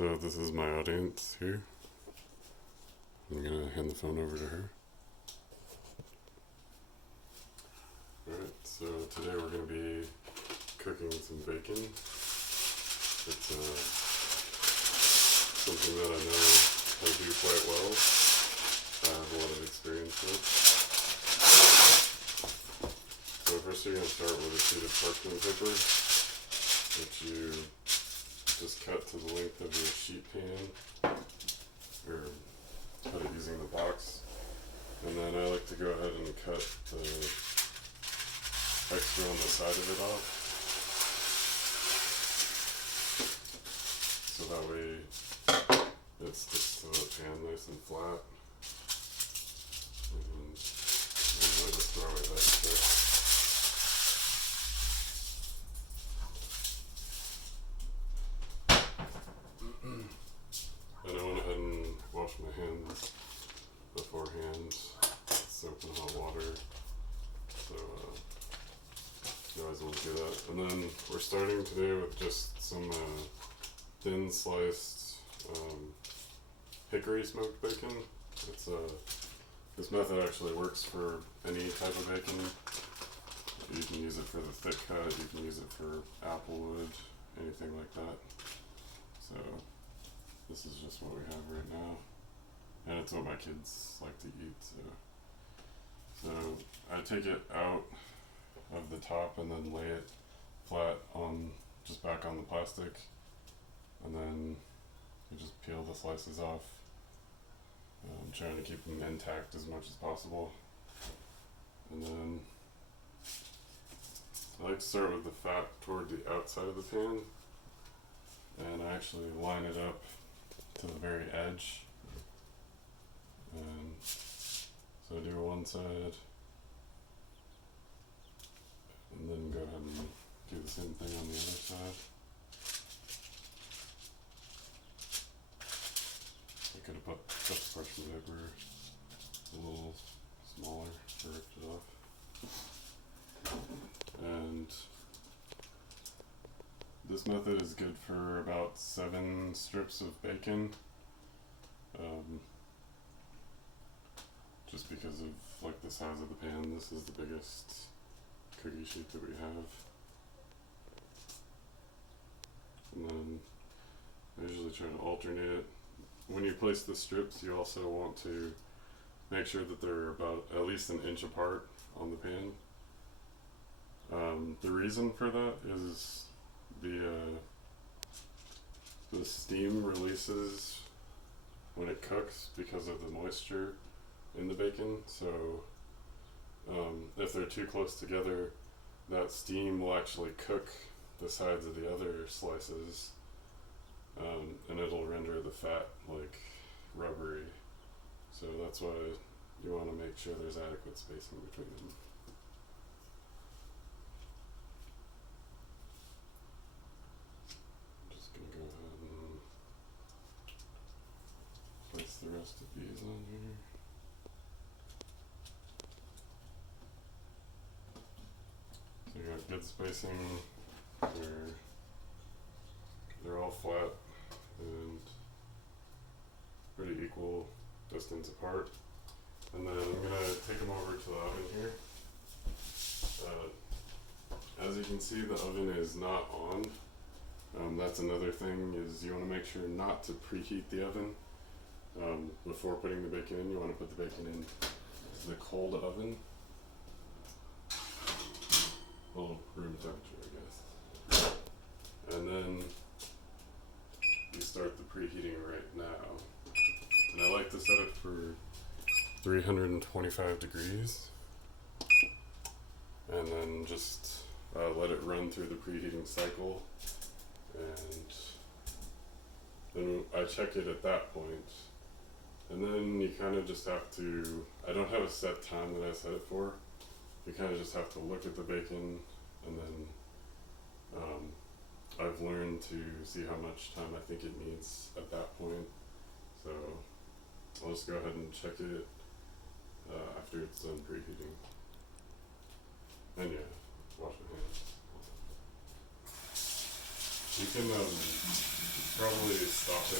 So this is my audience here. I'm gonna hand the phone over to her. Alright, so today we're gonna be cooking some bacon. It's something that I know I do quite well. I have a lot of experience with. So first you're gonna start with a sheet of parchment paper, which you just cut to the length of your sheet pan, or cut it using the box. And then I like to go ahead and cut the extra on the side of it off. So that way it sticks to the pan nice and flat. And usually just throw away that extra. And I went ahead and washed my hands beforehand, soap and hot water, so you always want to do that. And then we're starting today with just some thin sliced hickory smoked bacon. It's this method actually works for any type of bacon. You can use it for the thick cut, you can use it for applewood, anything like that. So this is just what we have right now, and it's what my kids like to eat. So I take it out of the top and then lay it flat on, just back on the plastic, and then you just peel the slices off. I'm trying to keep them intact as much as possible. And then I like to start with the fat toward the outside of the pan, and I actually line it up to the very edge. And so I do one side, and then go ahead and do the same thing on the other side. I could have put the parchment paper a little smaller or ripped it off. And this method is good for about 7 strips of bacon. Just because of like the size of the pan, this is the biggest cookie sheet that we have. And then I usually try to alternate it. When you place the strips, you also want to make sure that they're about at least an inch apart on the pan. The reason for that is the steam releases when it cooks because of the moisture in the bacon. So if they're too close together, that steam will actually cook the sides of the other slices, and it'll render the fat like rubbery. So that's why you want to make sure there's adequate spacing between them. Go ahead and place the rest of these on here. So you got good spacing. They're all flat and pretty equal distance apart. And then I'm gonna take them over to the oven here. As you can see, the oven is not on. That's another thing, is you want to make sure not to preheat the oven before putting the bacon in. You want to put the bacon in the cold oven, well, room temperature, I guess. And then you start the preheating right now. And I like to set it for 325 degrees, and then just let it run through the preheating cycle. And then I check it at that point, and then you kind of just have to, I don't have a set time that I set it for, you kind of just have to look at the bacon, and then I've learned to see how much time I think it needs at that point. So I'll just go ahead and check it after it's done preheating. And yeah, wash my hands. You can probably stop it